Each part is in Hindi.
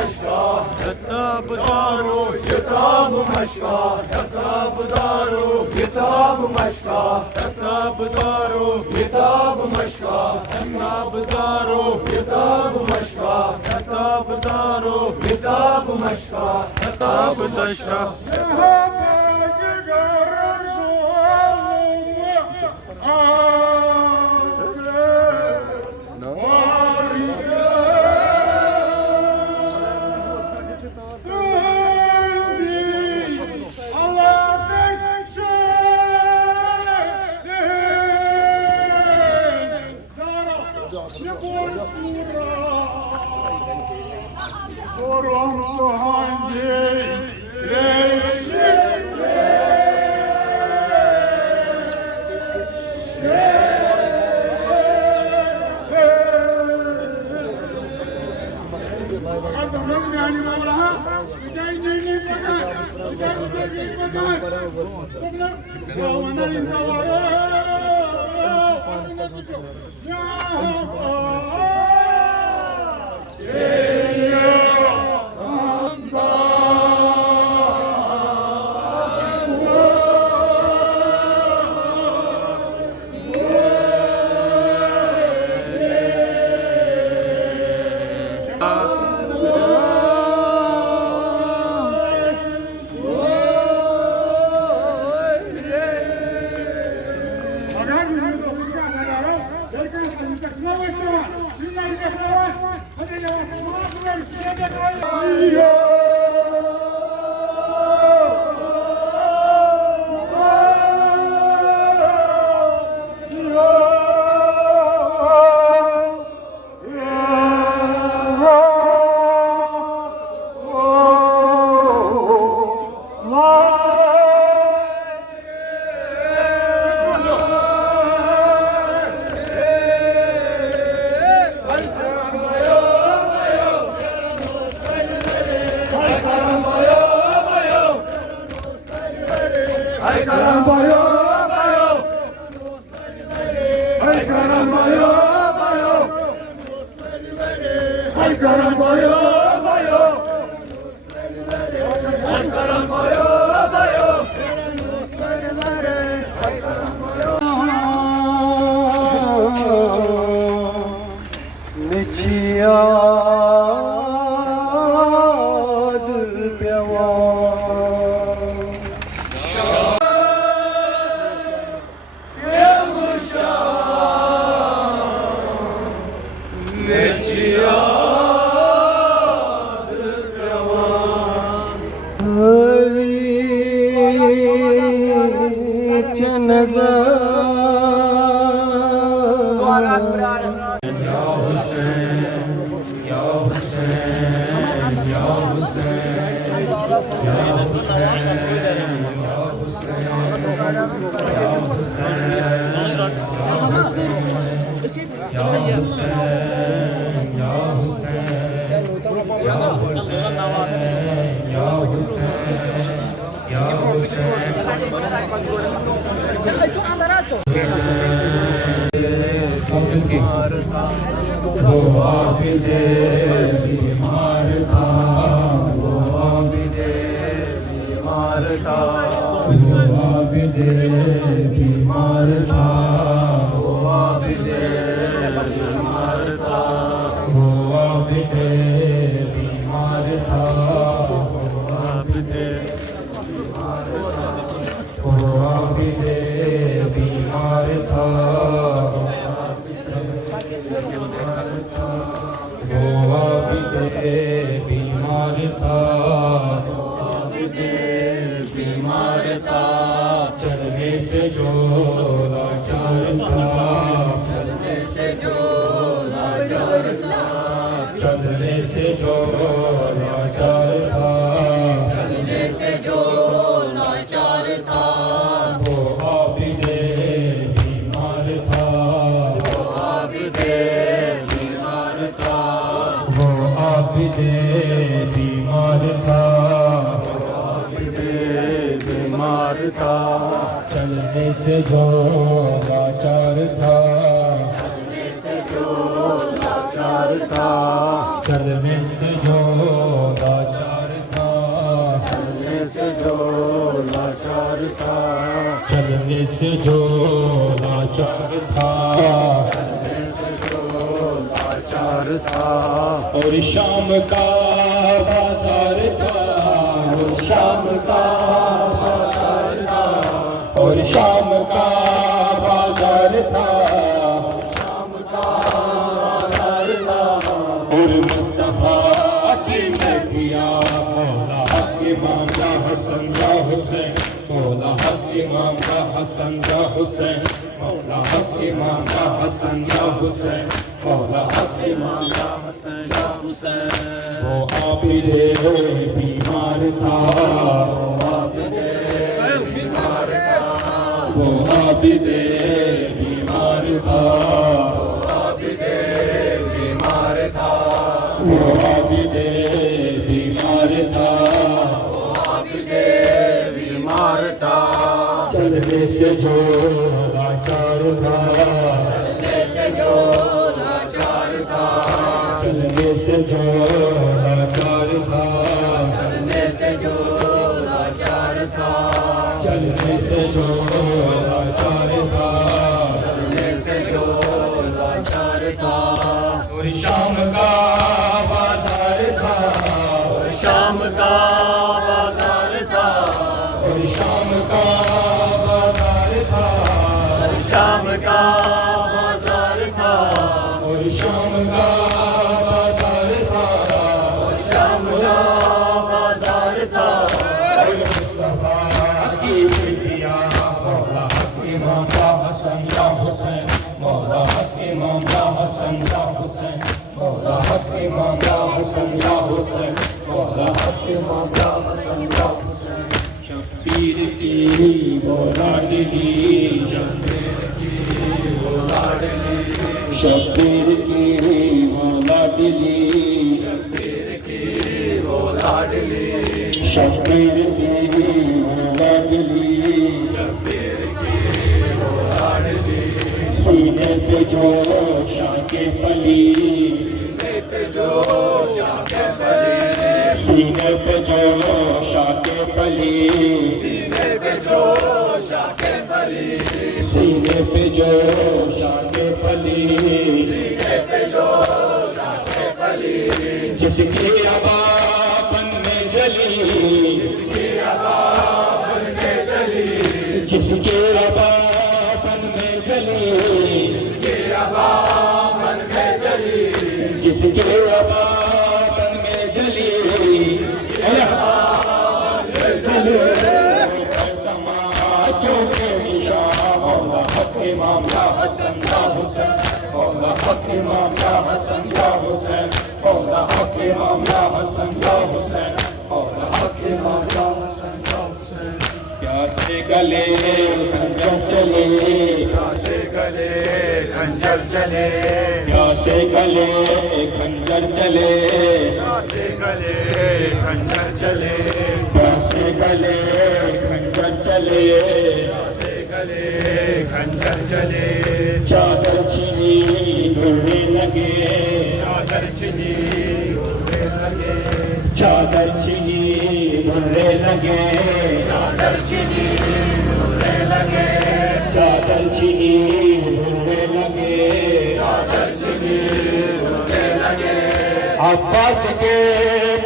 meşka, yatab daru, yatab meşka, yatab daru, yatab meşka, yatab daru, yatab meşka, yatab daru, yatab meşka, yatab daru, yatab meşka, yatab taşka. चलने से जो लाचार था, चलने से जो लाचार था, चलने से जो से जो लाचार था, लाचार था। और शाम का बाजार था, और शाम का बाजार था, और शाम का बाजार था, शाम का बाजार था। और मुस्तफा की महबिया मौला हक इमाम या हसन या हुसैन, मौला हक इमाम या हसन या हुसैन, मौला हक इमाम या हसन या हुसैन, मौला हक इमाम या हसन या हुसैन। वो आबिदे बीमार था, वो आबिदे बीमार था, वो आबिदे बीमार था, वो आबिदे बीमार था, वो आबिदे बीमार था, वो आबिदे बीमार था। चलने से जो लाचार था, चलने से जो लाचार था, चलने से जो लाचार था, चलने से जो लाचार था, चलने से जो लाचार था, चलने से जो लाचार था। और शाम का बाजार था, और शाम का बाजार था, और शाम का बाजार था, और शाम का बाजार था, और शाम का बाजार था, और शाम का बाजार था। और मुस्तफा की बेटिया मौला हक इमाम या हसन या हुसैन, मौला हक इमाम या हसन या हुसैन, मौला हक इमाम या हसन या हुसैन, मौला हक इमाम या हसन या हुसैन। शब्बीर की वो लाडली, शब्बीर की वो लाडली, शब्बीर की वो लाडली, शब्बीर की वो लाडली, शब्बीर की वो लाडली, शब्बीर की वो लाडली। सीने पे जो शाके पली, सीने पे जो शाके पली, सीने पे जो शाके पली, सीने पे जो शाके पली, सीने पे जो शाके पली, सीने पे जो शाके पली। जिसकी अबापन में जली, जिसकी अबापन में जली, जिसकी अबापन में जली, जिसकी अबापन में जली, जिसकी अबापन में जली, तमाचों के निशान मौला हक इमाम या हसन या हुसैन, मौला हक इमाम या हसन या हुसैन, मौला हक इमाम या हसन या हुसैन, मौला हक इमाम या हसन या हुसैन। प्यासे गले खंजर चले, प्यासे गले खंजर चले, प्यासे गले खंजर चले, प्यासे गले खंजर चले, प्यासे गले खंजर चले, प्यासे गले खंजर चले। चादर छिनी ढूंढने लगे, चादर छिनी ढूंढने लगे, चादर छिनी ढूंढने लगे, चादर छिनी ढूंढने लगे, चादर छिनी ढूंढने लगे, चादर छिनी ढूंढने लगे। अब्बास के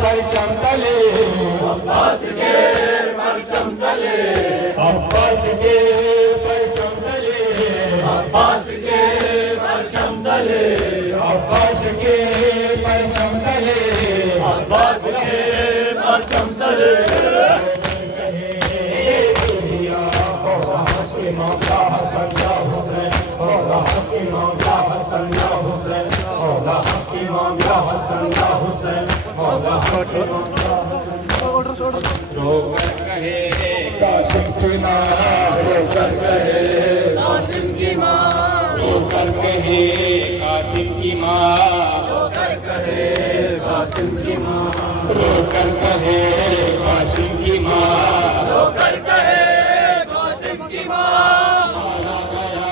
परचम तले, अब्बास के परचम तले, अब्बास के परचम तले, अब्बास के परचम तले, अब्बास के परचम तले, अब्बास के परचम तले। इमाम या हसन या हुसैन, मौला हक इमाम या हसन या हुसैन, मौला हक इमाम या हसन या हुसैन, मौला हक इमाम या हसन या हुसैन। रोकर कहे कासिम की माँ, रोकर कहे कासिम की माँ, रोकर कहे कासिम की माँ, रोकर कहे कासिम की माँ, रोकर कहे कासिम की माँ, रोकर कहे कासिम की माँ। मारा गया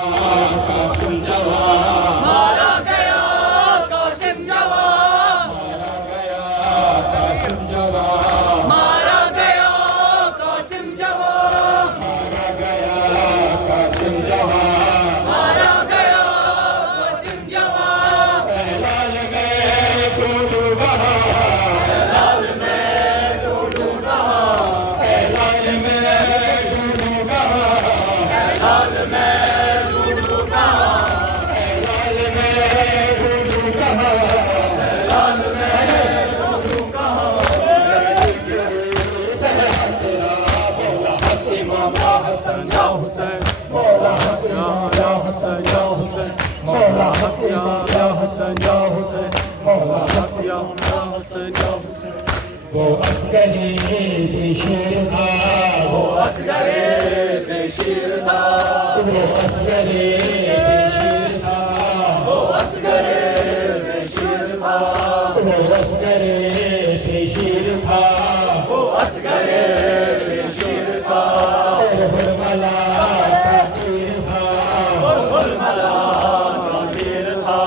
कासिम जवान, मारा गया कासिम जवान, मारा गया कासिम जवान, मारा गया कासिम जवान, मारा गया वो अस्करे बेशेर था, वो असगरे बेशीर था, वो अस्करे बेशेर था, वो असगरे बेशीर था, वो अस्करे बेशेर था, वो असगरे बेशीर था, और हुरमला का तीर था, और हुरमला का तीर था,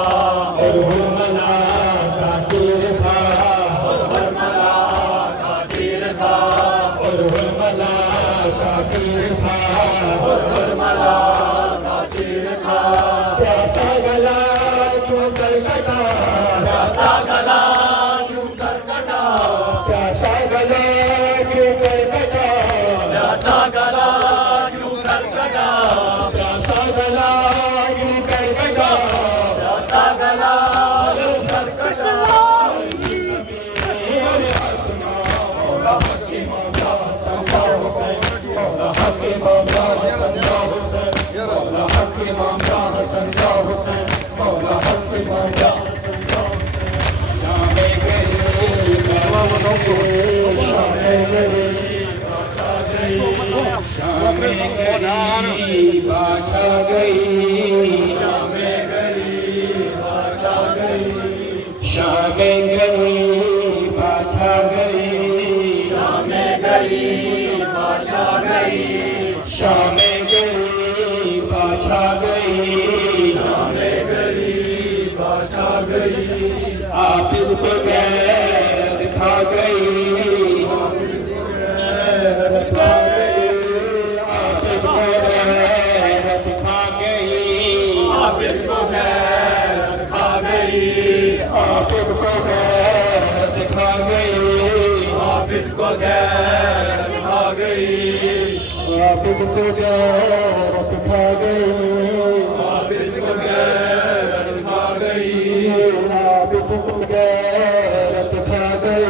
और हुरमला का तीर था, और हुरमला का तीर था, और हुरमला का तीर था, और हुरमला का तीर था। प्यासा गला क्यों कलकता, प्यासा गला यूं करकटा, प्यासा गला क्यों कलकता, प्यासा गला यूं करकटा, प्यासा गला क्यों कलकता, प्यासा गला यूं करकटा। बाछा गई, शामे गई बाछा गई, शामे गई बाछा गई, शामे गई बाछा गई, शामे गई बाछा गई, शामे गई बाछा गई। आफिर को गैरत खा गई, गैरत खा गई, आफिर को गैरत खा गई, आबिद को गैरत खा गई, आफिर को गैरत खा गई, आबिद को गैरत खा गई, आफिर को गैरत खा गई, आबिद को गैरत खा गई, आफिर को गैरत खा गई, आबिद को गैरत खा गई,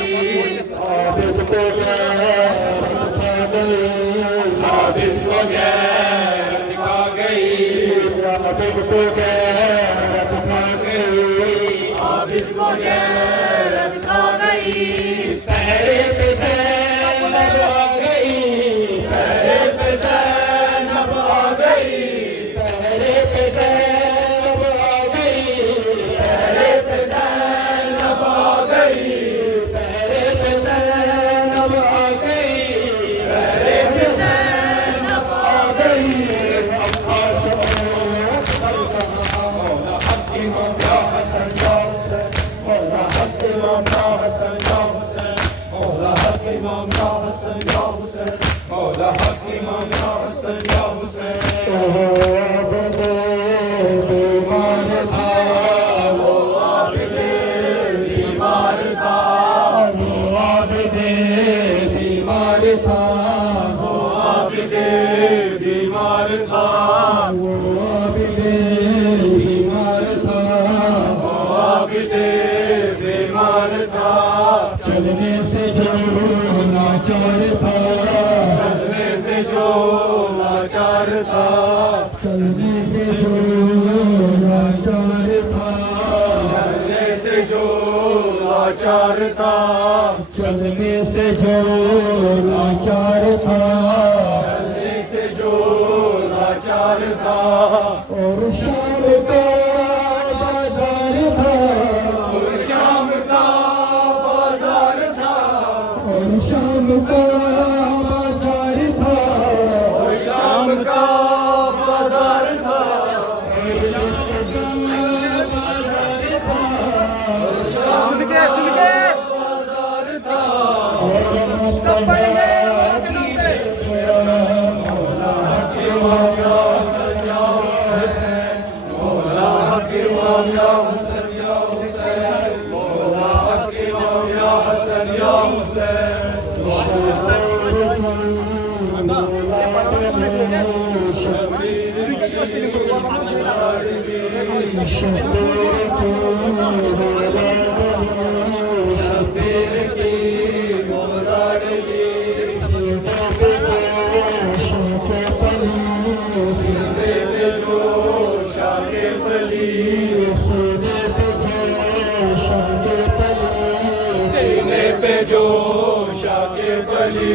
आफिर को गैरत खा गई, आबिद को गैरत खा गई, आफिर को गैरत खा गई, आबिद को गैरत खा गई। पहरे पे ज़ैनब आ गई, पहरे पे ज़ैनब आ गई, पहरे पे ज़ैनब आ गई, पहरे पे ज़ैनब आ गई, पहरे पे ज़ैनब आ गई, पहरे पे ज़ैनब आ गई। अब्बास मौला हक इमाम या हसन या हुसैन, मौला हक इमाम या हसन या हुसैन, मौला हक इमाम या हसन या हुसैन, मौला हक इमाम या हसन या हुसैन। बीमार था, वो आबिदे बीमार था, वो आबिदे बीमार था, वो आबिदे बीमार था, वो आबिदे बीमार था, वो आबिदे बीमार था। चलने से जो लाचार था, चलने से जो लाचार था, चलने से जो लाचार था, चलने से जो लाचार था, चलने से जो लाचार था, चलने से जो लाचार था। और शाम का बाजार था, और शाम का बाजार था, और शाम का बाजार था, और शाम का बाजार था, शाम के बाजार था। और मुस्तफा की मौला हक इमाम या हसन या हुसैन, मौला हक इमाम या हसन या हुसैन, मौला हक इमाम या हसन या हुसैन। शबीर की मोलाडगी, सीने पे जो शाके पली, सीने पे जोश आके बली,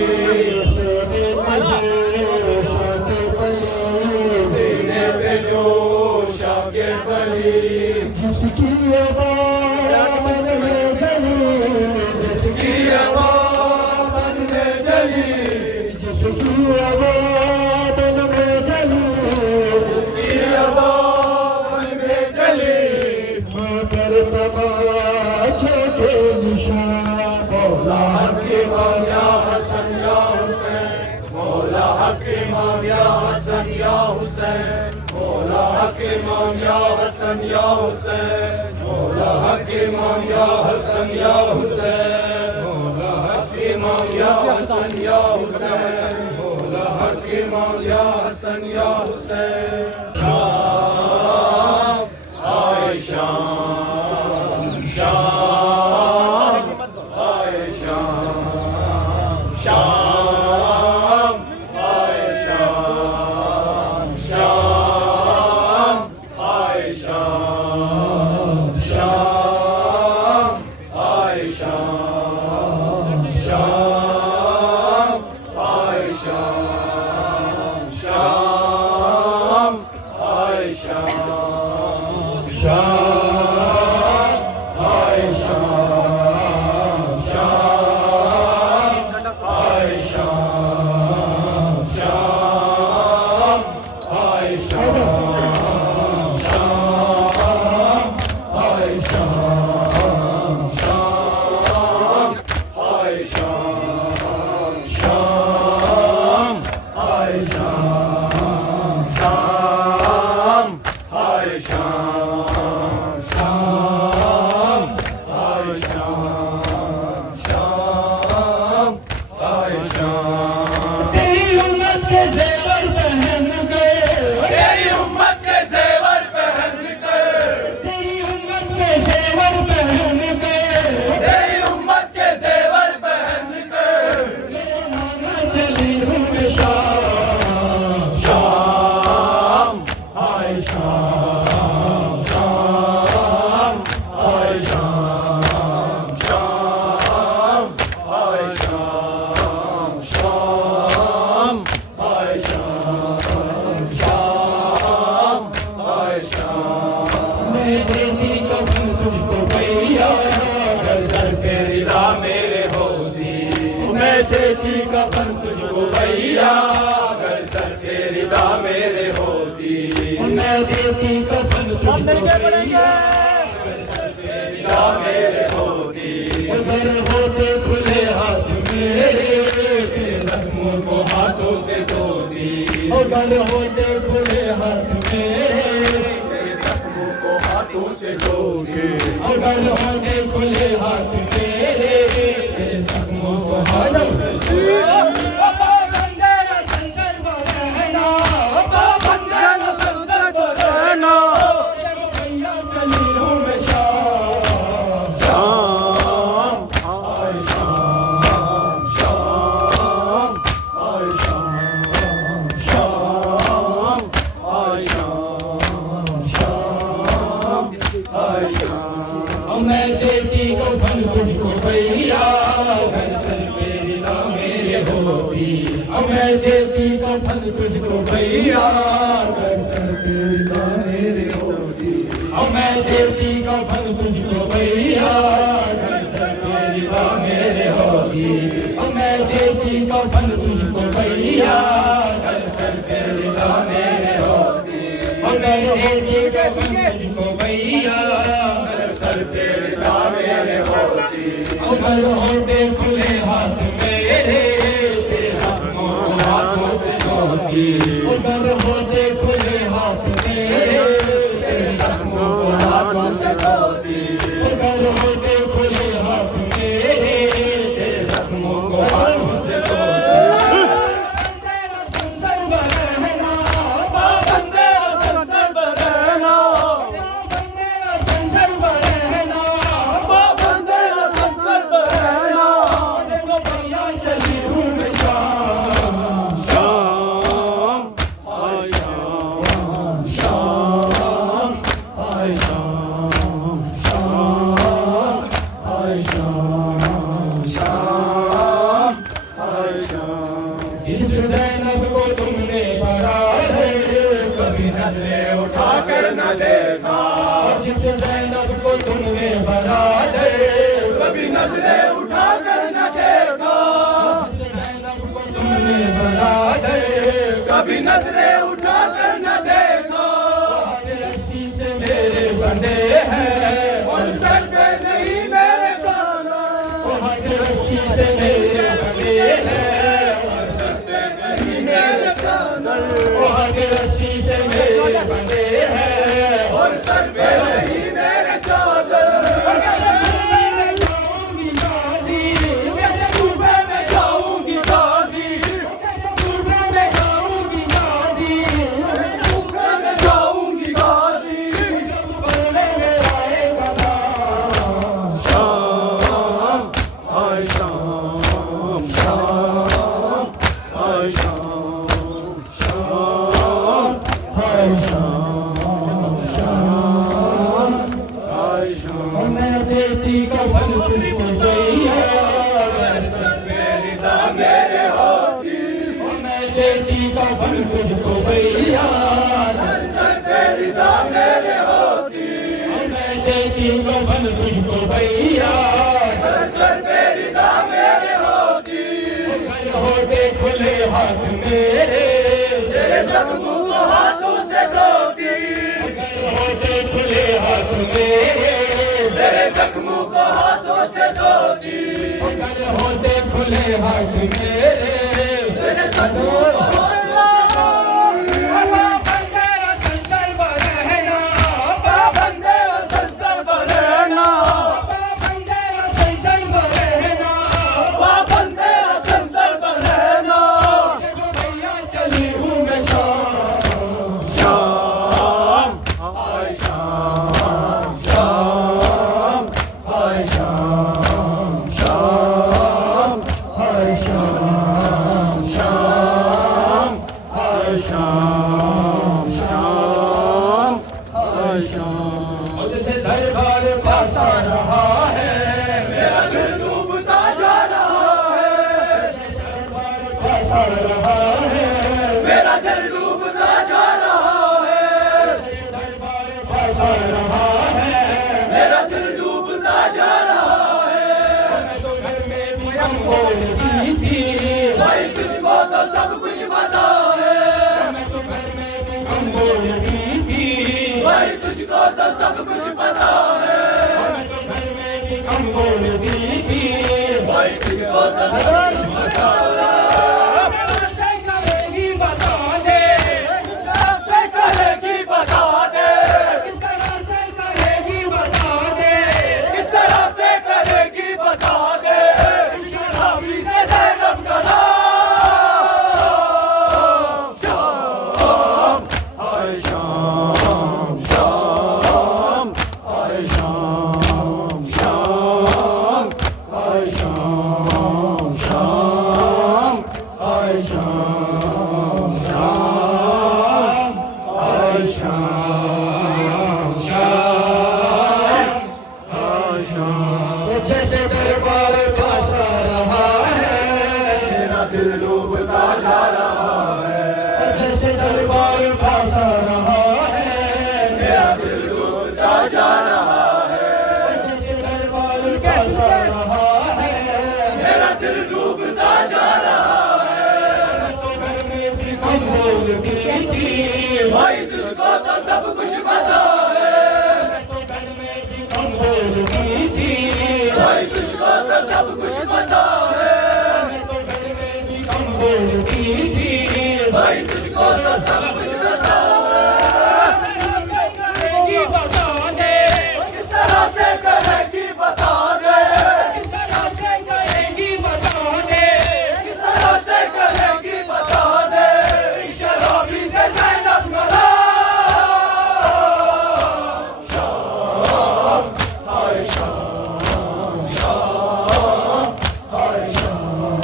सीने पे जोश आके बली, सीने पे जोश आके बली, जिसकी आवाज़ मन में जली, जिसकी आवाज़ मन में जली, जिसकी आवाज़ मन में जली, जिसकी आवाज़ मन में जली, मगर तमाचे के निशान मौला हक इमाम या हसन या हुसैन, मौला हक इमाम या हसन या हुसैन, मौला हक इमाम या हसन या हुसैन, मौला हक इमाम या हसन या हुसैन, मौला हक इमाम या हसन या हुसैन, मौला हक इमाम या हसन या हुसैन। शाम आए शाम, शाम आए शाम, शाम आए शाम, शाम आए शाम, शाम आए शाम, शाम आए शाम, शाम आए शाम, शाम आए शाम, शाम आए शाम, शाम आए शाम, शाम आए शाम, शाम आए शाम, शाम आए शाम, शाम आए शाम, शाम आए शाम, शाम आए शाम। तेरी उम्मत के जेवर पहन गए, तेरी उम्मत के जेवर पहन कर, तेरी उम्मत के जेवर पहन गए, तेरी उम्मत के जेवर पहन कर, मेरे नाम चली हूँ मैं शाम, शाम आए शाम, शाम आए शाम, शाम आए शाम, शाम आए शाम, शाम आए शाम। मैं देती कफन तुझको भैया, अगर सर पे रिदा मेरे होती, मैं देती कफन तुझको भैया, अगर सर पे रिदा मेरे होती, मैं देती कफन तुझको भैया, रिदा मेरे होती, अगर होते खुले हाथ मेरे, तेरे जख्मों को हाथों से धोती, अगर होते खुले हाथ मेरे, तेरे जख्मों को हाथों से धोती, अगर होते खुले हाथ मेरे, तेरे जख्मों को हाथों से भैया चली हूँ मैं शाम, शाम आए शाम, शाम आए शाम, शाम आए शाम, शाम आए शाम। मैं देती कफन तुझको भैया, अगर सर पे रिदा मेरे होती, मैं देती कफन तुझको भैया, अगर सर पे रिदा मेरे होती, मैं देती कफन तुझको भैया, अगर सर पे रिदा मेरे होती, मैं देती कफन तुझको भैया, अगर सर पे रिदा मेरे होती, मैं देती कफन तुझको भैया, अगर सर पे रिदा मेरे होती, अगर होते खुले हाथ मेरे, तेरे जख्मों को हाथों से धोती, अगर होते खुले हाथ मेरे, तेरे जख्मों को हाथों से धोती, अगर होते खुले हाथ मेरे, तेरे जख्मों को हाथों से धोती। नजरें उठाकर न देखो, तुमने बना दे, कभी नजरें उठाकर न देखो। रस्सी से मेरे बंधे हैं, और सर पे नहीं मेरे काना, रस्सी से मेरे बंधे हैं, और सर पे नहीं मेरे काना, रस्सी से मेरे बंधे हैं, और सर पे नहीं मेरे चादर। मैं देती कफन तुझको भैया, मेरे होगी, मैं देती कफन तुझको भैया, तेरी दा मेरे होगी, मैं देती कफन तुझको भैया, सर तेरी दा मेरे होगी। होते खुले हाथ मेरे, तेरे जख्मों को हाथों से धोती, होते खुले हाथ मेरे, तेरे जख्मों को हाथों से धोती, होते खुले हाथ मेरे, तेरे जख्मों को हाथों से धोती। संसार बना है ना, बंदे और संसार बने ना, संसार बना है ना, बंदे और संसार बने ना। भैया चली हूँ मैं शाम, शाम आए शाम, शाम आए शाम, शाम हर शाम, शाम आए शाम, शाम आए शाम। मुझसे दरबार पासा रहा है, मेरा दिल डूबता जा रहा है, दरबार पासा रहा है, मेरा दिल डूबता जा रहा है, दरबार पासा रहा है, मेरा दिल डूबता जा रहा है। मैं तो घर में भी कम बोलती थी, भाई तुझको तो सब कुछ पता है, मैं तो घर में भी कम बोलती थी, भाई तुझको तो सब कुछ पता है, मैं तो घर में भी कम बोलती थी, भाई तुझको तो सब कुछ पता है। कैसे करेगी बता दे, किस तरह से करेगी बता दे, किस तरह से करेगी बता दे, किस तरह से करेगी बता दे। शराबी से ज़ैनब का नाम, शाम आए शाम, शाम आए शाम, शाम आए शाम, शाम आए शाम, शाम आए शाम, शाम आए शाम। जैसे दरबार पासा रहा है, मेरा दिल डूबता जा रहा है, जैसे दरबार पासा रहा है, मेरा दिल डूबता जा रहा है, जैसे दरबार पासा रहा है, मेरा दिल डूबता जा रहा है। मैं तो घर में भी कम बोलती थी, भाई तुझको तो सब कुछ पता है, मैं तो घर में भी कम बोलती थी, भाई तुझको तो सब कुछ पता है, मैं तो घर में भी कम बोलती थी, भाई तुझको तो सब कुछ पता है। करेगी बता दे, किस तरह से करेगी बता दे, किस तरह से करेगी बता दे, किस तरह से करेगी बता दे। शराबी से ज़ैनब का नाम, शाम आए शाम, शाम आए शाम,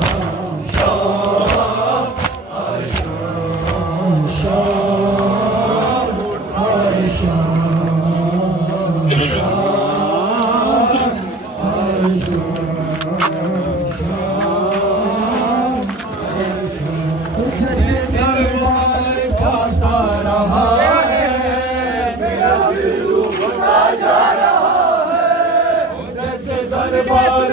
शाम आए शाम, शाम हर शाम, दरबार पासा रहा है, मेरा दिल डूबता जा रहा है, जैसे दरबार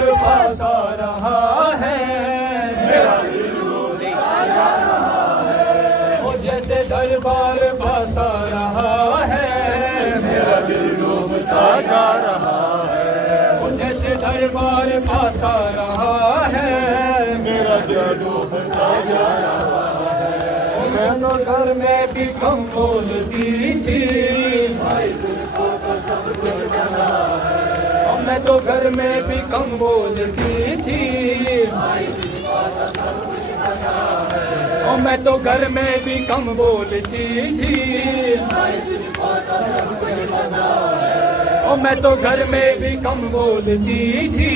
डूबता जा रहा है। मैं तो घर में भी कम बोलती थी, भाई तुझको तो सब कुछ पता है। और मैं तो घर में भी कम बोलती थी, भाई तुझको तो सब कुछ पता है। और मैं तो घर में भी कम बोलती थी, भाई तुझको तो सब कुछ पता है। और मैं तो घर में भी कम बोलती थी।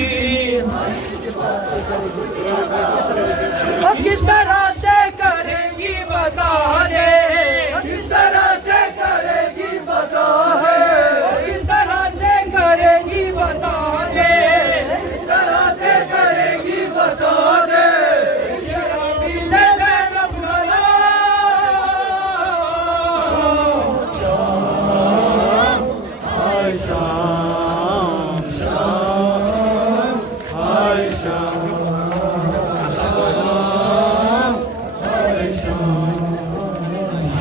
अब किस तरह से करेंगी बता दे, किस तरह से करेगी बता है। किस तरह से करेगी बता दे, किस तरह से करेगी बता दे। शराबी से जैनब वाला। हाय शाम शाम, हाय शाम शाम, हाय शाम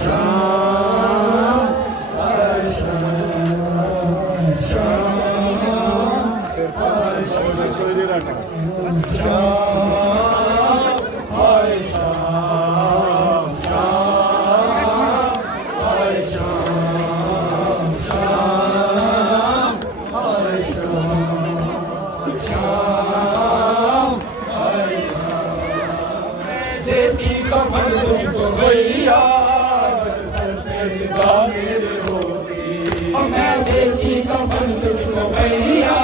शाम, हाय शाम शाम, हाय शाम, हाय शाम शाम, हाय शाम शाम, हाय शाम शाम, हाय देती कमर तुझको भैया, सर से निगाह मेरे होगी। मैं देती कमर तुझको भैया,